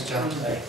Thanks, John. Hey.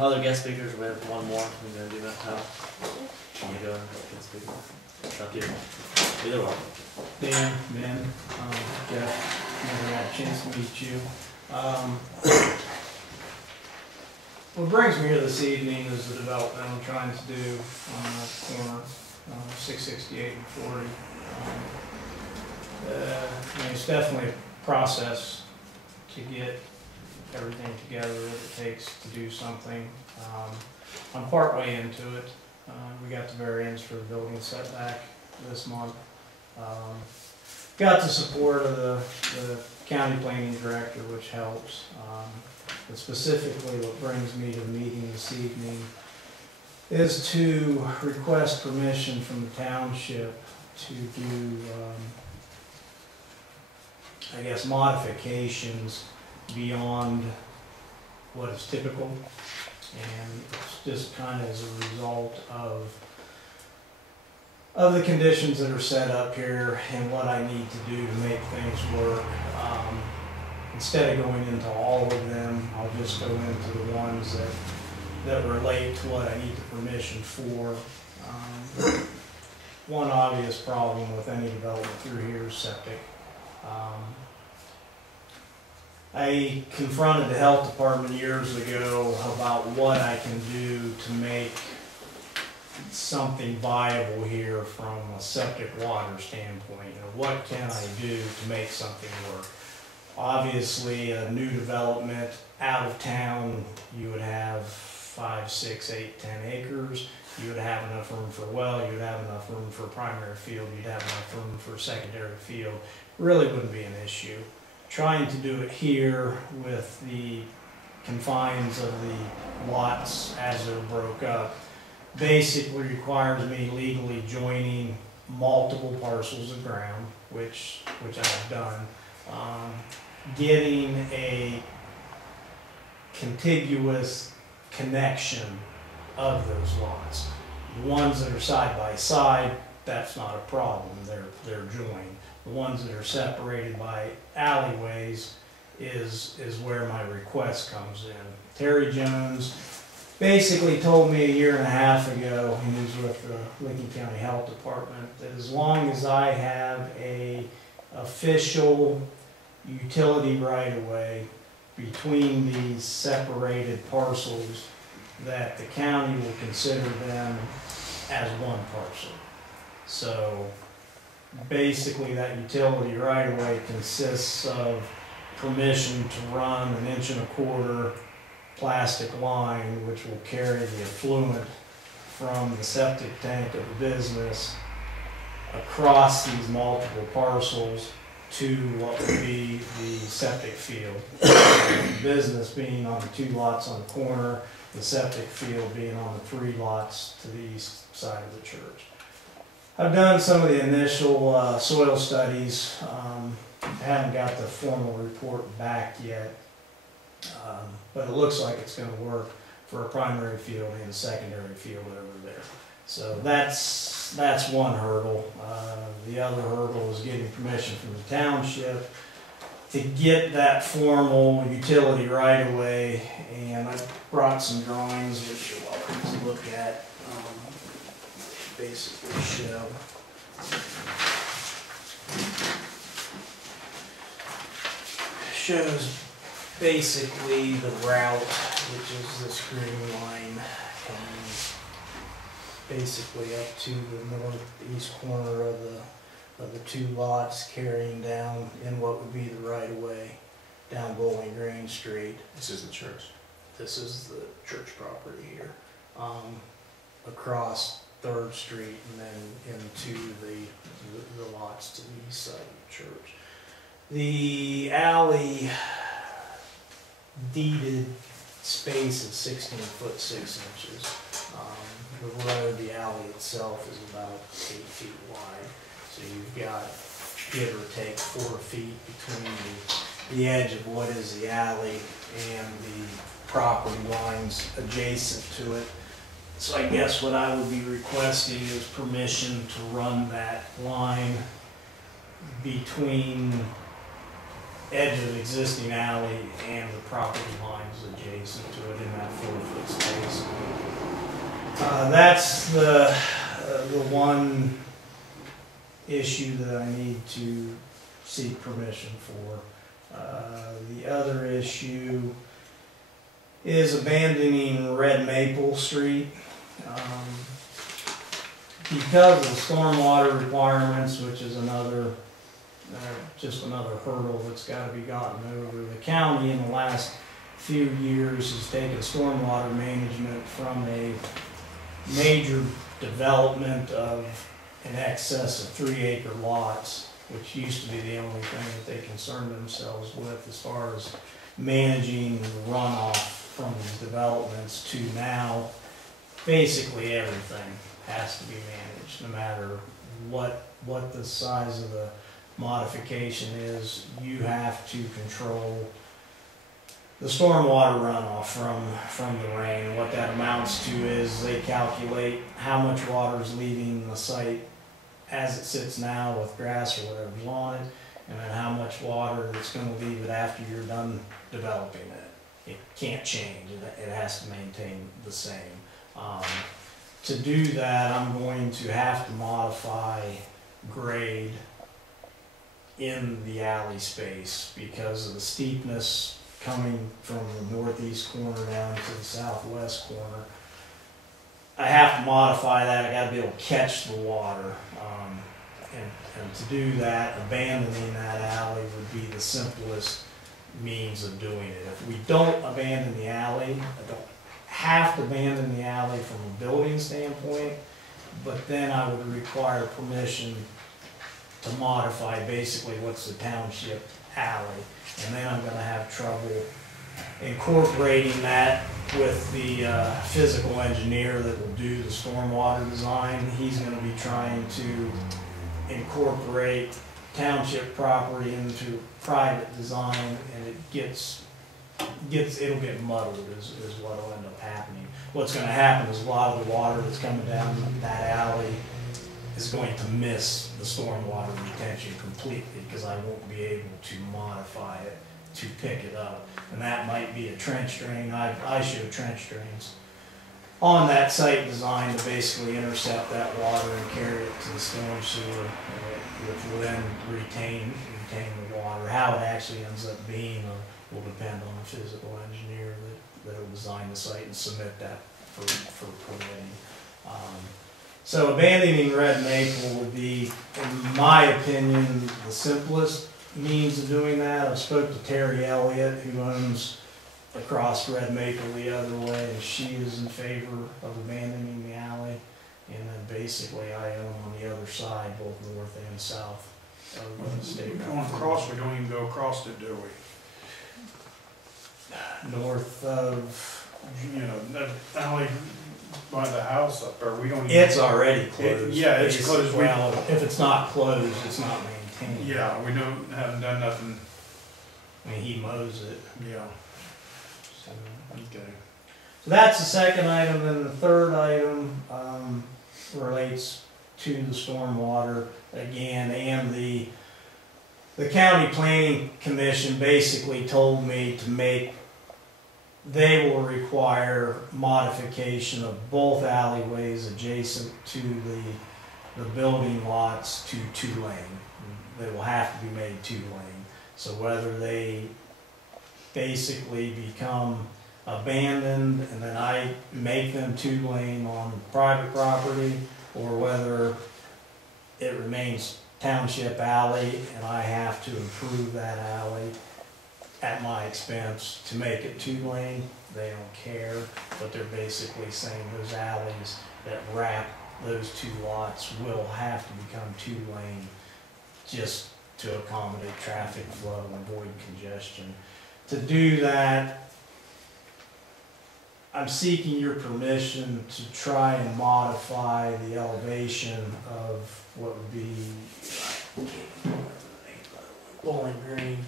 Other guest speakers, we have one more. We're going to do that now. Can you go and guest speaker? It's up to you. Either one. Dan, Ben, Jeff, never had a chance to meet you. What brings me here this evening is the development I'm trying to do on the corner, 668 and 40. I mean, it's definitely a process to get everything together that it takes to do something. I'm partway into it. We got the variance for the building setback this month. Got the support of the county planning director, which helps. But specifically what brings me to the meeting this evening is to request permission from the township to do, I guess, modifications beyond what is typical, and it's just kind of as a result of the conditions that are set up here and what I need to do to make things work. Instead of going into all of them, I'll just go into the ones that relate to what I need the permission for. One obvious problem with any development through here is septic. I confronted the health department years ago about what I can do to make something viable here from a septic water standpoint. You know, what can I do to make something work? Obviously, a new development out of town, you would have 5, 6, 8, 10 acres. You would have enough room for a well, you would have enough room for a primary field, you'd have enough room for a secondary field. Really wouldn't be an issue. Trying to do it here with the confines of the lots as they're broke up basically requires me legally joining multiple parcels of ground, which I've done. Getting a contiguous connection of those lots. The ones that are side by side, that's not a problem, they're joined. The ones that are separated by alleyways is where my request comes in. Terry Jones basically told me a year and a half ago, he was with the Lincoln County Health Department, that as long as I have a official utility right-of-way between these separated parcels, that the county will consider them as one parcel. So basically that utility right-of-way consists of permission to run 1.25 inch plastic line, which will carry the effluent from the septic tank of the business across these multiple parcels to what would be the septic field. The business being on the 2 lots on the corner, the septic field being on the 3 lots to the east side of the church. I've done some of the initial soil studies. I haven't got the formal report back yet, but it looks like it's going to work for a primary field and a secondary field over there. So that's one hurdle. The other hurdle is getting permission from the township to get that formal utility right away, and I brought some drawings which you're welcome to look at. Basically shows basically the route, which is this green line coming basically up to the northeast corner of the 2 lots, carrying down in what would be the right of way down Bowling Green Street. This is the church. This is the church property here. Across 3rd Street and then into the lots to the east side of the church. The alley deeded space is 16 foot 6 inches. The road, the alley itself is about 8 feet wide. So you've got, give or take, 4 feet between the edge of what is the alley and the property lines adjacent to it. So I guess what I would be requesting is permission to run that line between edge of existing alley and the property lines adjacent to it in that 4-foot space. That's the one issue that I need to seek permission for. The other issue is abandoning Red Maple Street. Because of the stormwater requirements, which is another, just another hurdle that's got to be gotten over. The county in the last few years has taken stormwater management from a major development of in excess of 3-acre lots, which used to be the only thing that they concerned themselves with as far as managing the runoff from these developments, to now basically everything has to be managed, no matter what the size of the modification is. You have to control the stormwater runoff from the rain. What that amounts to is they calculate how much water is leaving the site as it sits now with grass or whatever's on it, and then how much water that's going to leave it after you're done developing it. It can't change. It has to maintain the same. To do that, I'm going to have to modify grade in the alley space because of the steepness coming from the northeast corner down to the southwest corner. I have to modify that. I got to be able to catch the water, and to do that, abandoning that alley would be the simplest means of doing it. If we don't abandon the alley, I don't have to abandon the alley from a building standpoint, but then I would require permission to modify basically what's the township alley, and then I'm going to have trouble incorporating that with the physical engineer that will do the stormwater design. He's going to be trying to incorporate township property into private design, and it'll get muddled is what will end up happening. What's going to happen is a lot of the water that's coming down that alley is going to miss the stormwater retention completely because I won't be able to modify it to pick it up. And that might be a trench drain. I show trench drains on that site design to basically intercept that water and carry it to the storm sewer, which will then retain the water. How it actually ends up being will depend on the physical engineer that will design the site and submit that for permitting. So abandoning Red Maple would be, in my opinion, the simplest means of doing that. I spoke to Terry Elliott, who owns across Red Maple the other way, and she is in favor of abandoning the alley. And then basically I own on the other side, both north and south of the state. Going across, we don't even go across it, do we? North of, You know, that alley by the house up there, we don't even. it's already closed. Yeah, it's closed. Well, if it's not closed, it's not maintained. Yeah, we haven't done nothing. I mean, he mows it. Yeah. So, Okay. so that's the second item. Then the third item relates to the stormwater again, and the county planning commission basically told me to make. They will require modification of both alleyways adjacent to the building lots to 2-lane. They will have to be made 2-lane. So whether they basically become abandoned and then I make them 2-lane on private property, or whether it remains township alley and I have to improve that alley at my expense to make it 2-lane, they don't care, but they're basically saying those alleys that wrap those two lots will have to become 2-lane just to accommodate traffic flow and avoid congestion. To do that, I'm seeking your permission to try and modify the elevation of what would be Bowling Green.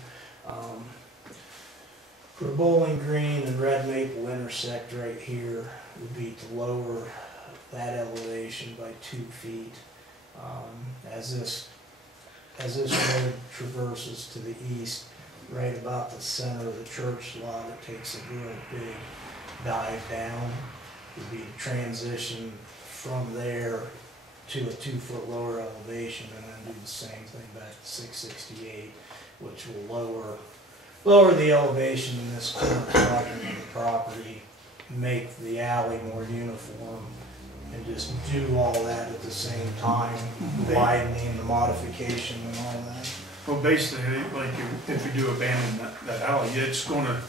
where Bowling Green and Red Maple intersect right here would be to lower that elevation by 2 feet. As this road traverses to the east, right about the center of the church lot, it takes a real big dive down. It would be to transition from there to a 2-foot lower elevation, and then do the same thing back to 668, which will lower the elevation in this current quadrant of the property, make the alley more uniform, and just do all that at the same time, widening the modification and all that. Well, basically, like if you do abandon that alley, it's gonna,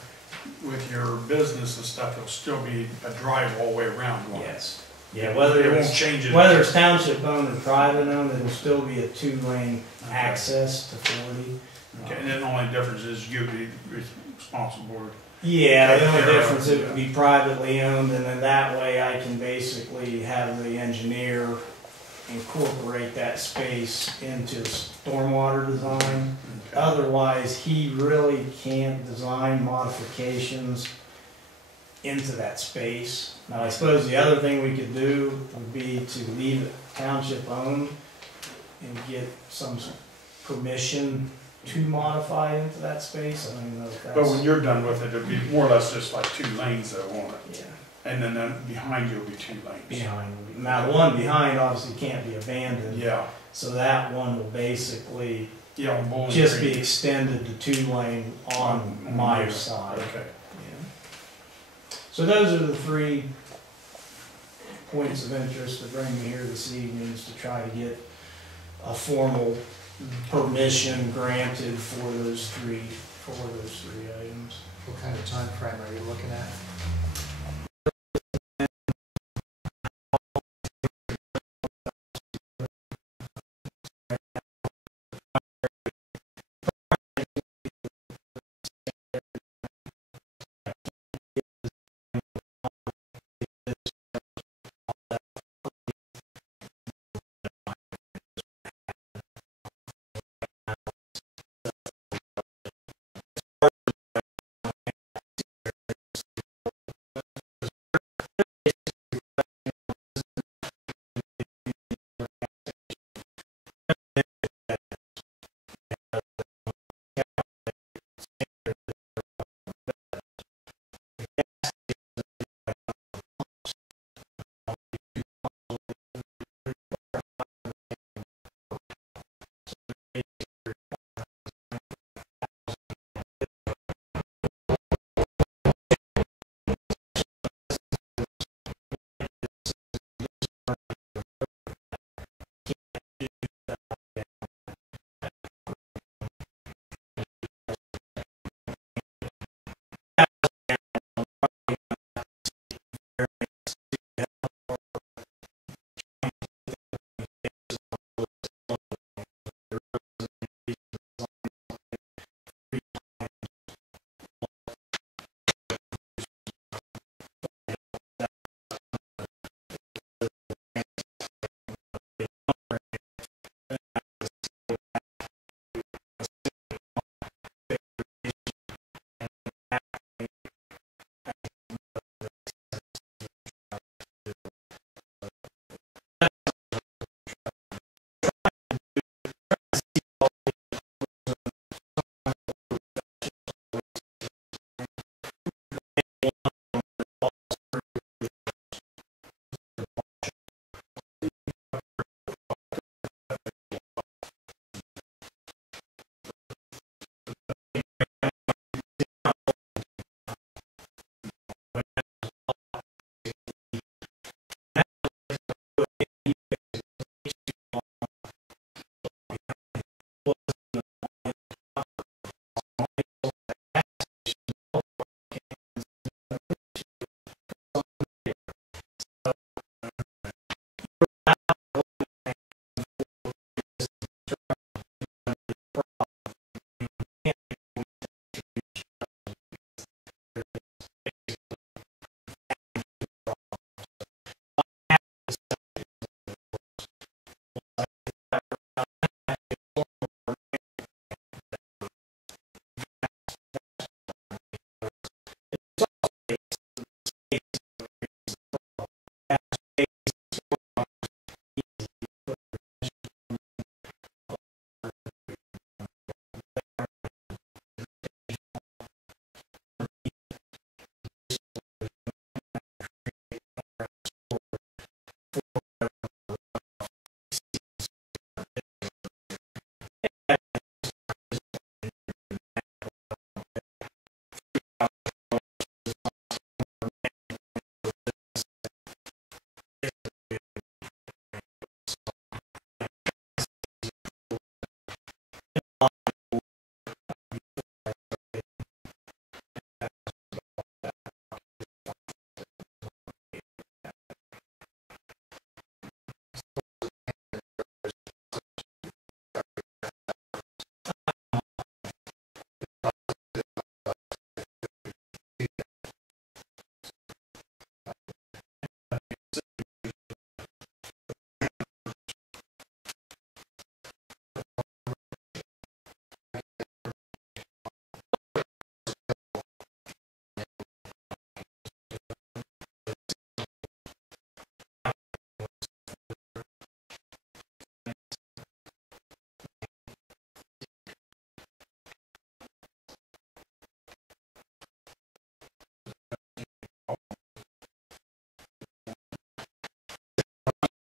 with your business and stuff, it'll still be a drive all the way around. Yes. Yeah, whether it it's won't change it. Whether it's township owned or private owned, it'll still be a 2-lane access to 40. Okay, and then the only difference is you'll be responsible. Yeah, the only difference, it would be privately owned, and then that way I can basically have the engineer incorporate that space into stormwater design. Okay. Otherwise, he really can't design modifications into that space. Now, I suppose the other thing we could do would be to leave it township owned and get some permission to modify into that space. I don't even know if that's... But when you're done with it, it'll be more or less just like 2 lanes though, won't it? Yeah. And then behind you will be 2 lanes. Behind. Now, the one behind obviously can't be abandoned. Yeah. So that one will basically Yeah, on Bowling just Green. be extended to 2-lane on my side. Okay. Yeah. So those are the 3 points of interest that bring me here this evening, is to try to get a formal permission granted for those three items. What kind of time frame are you looking at?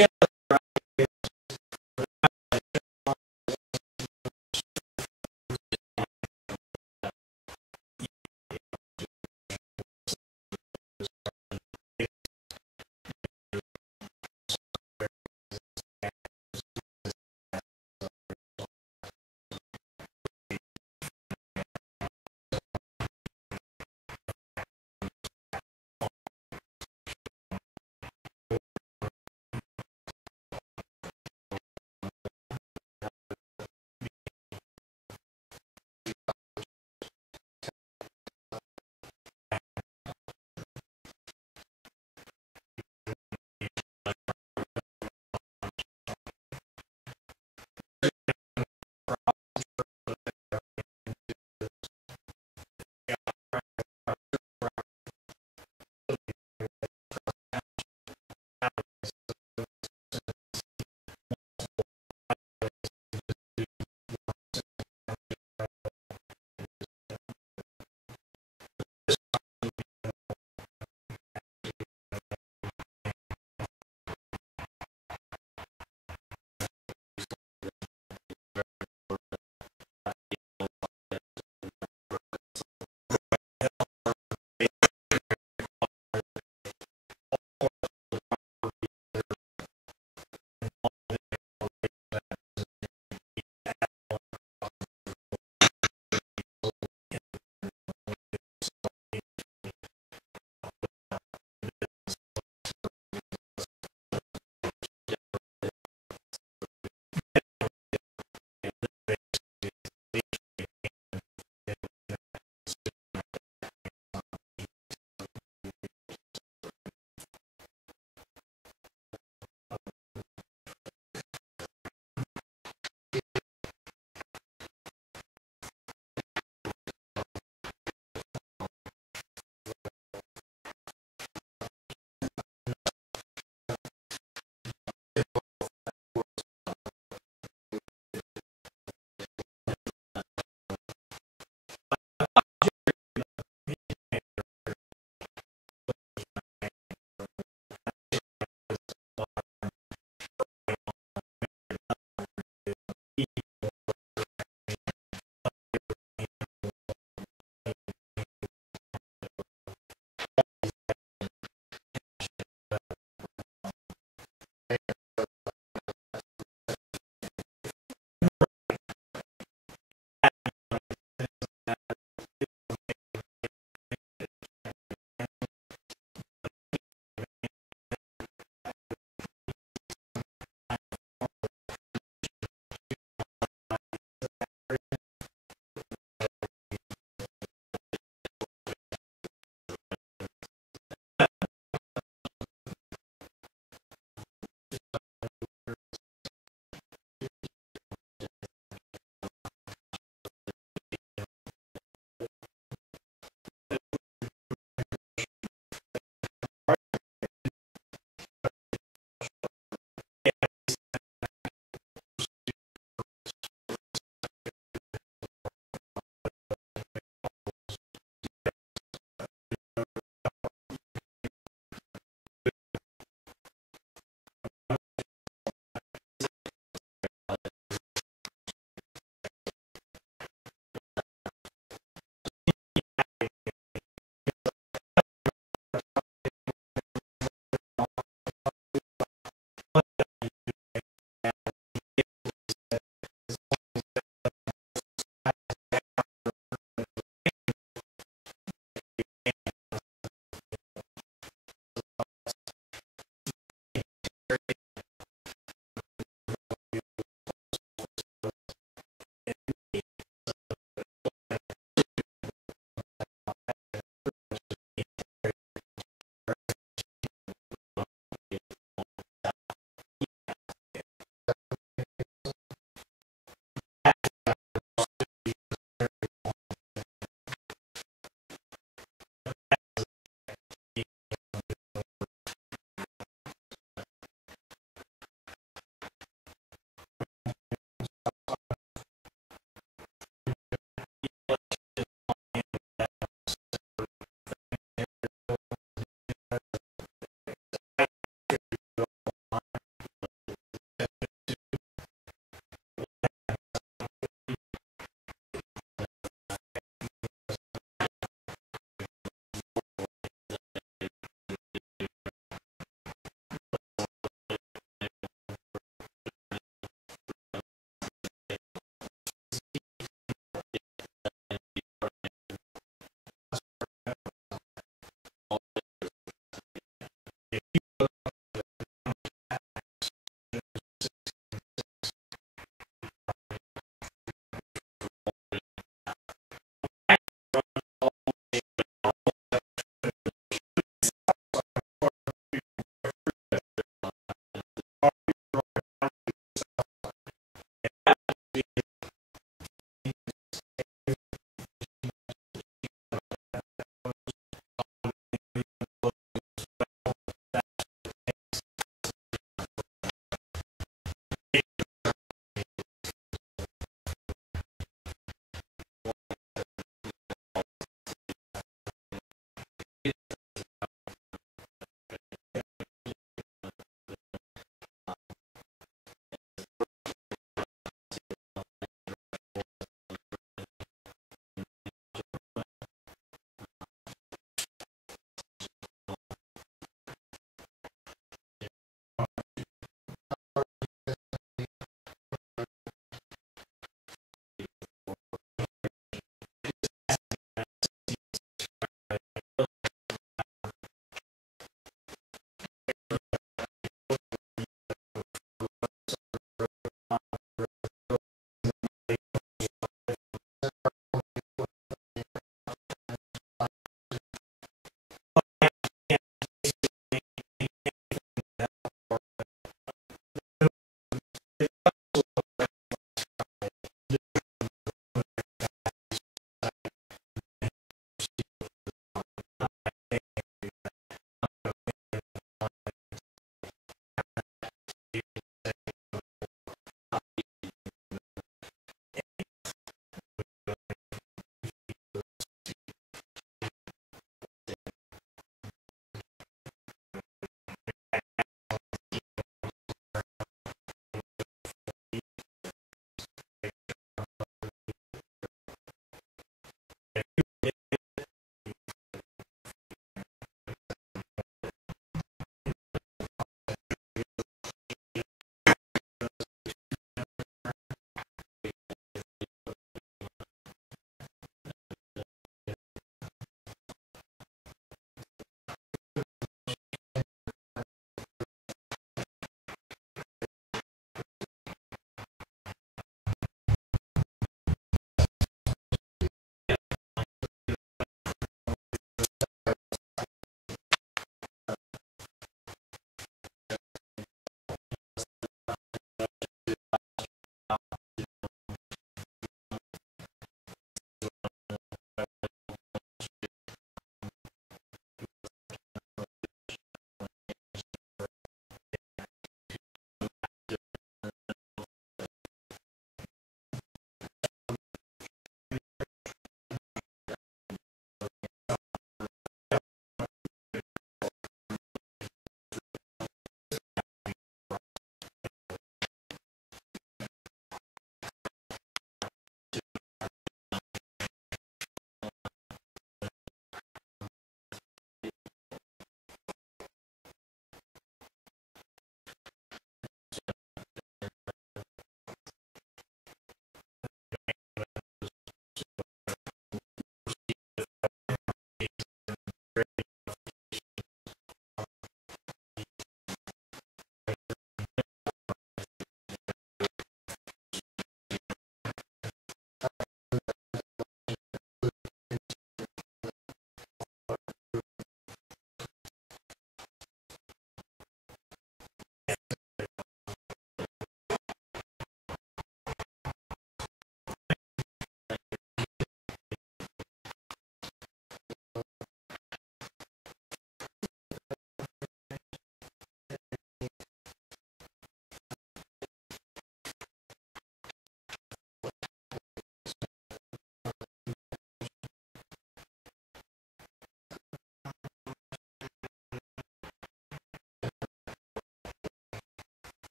other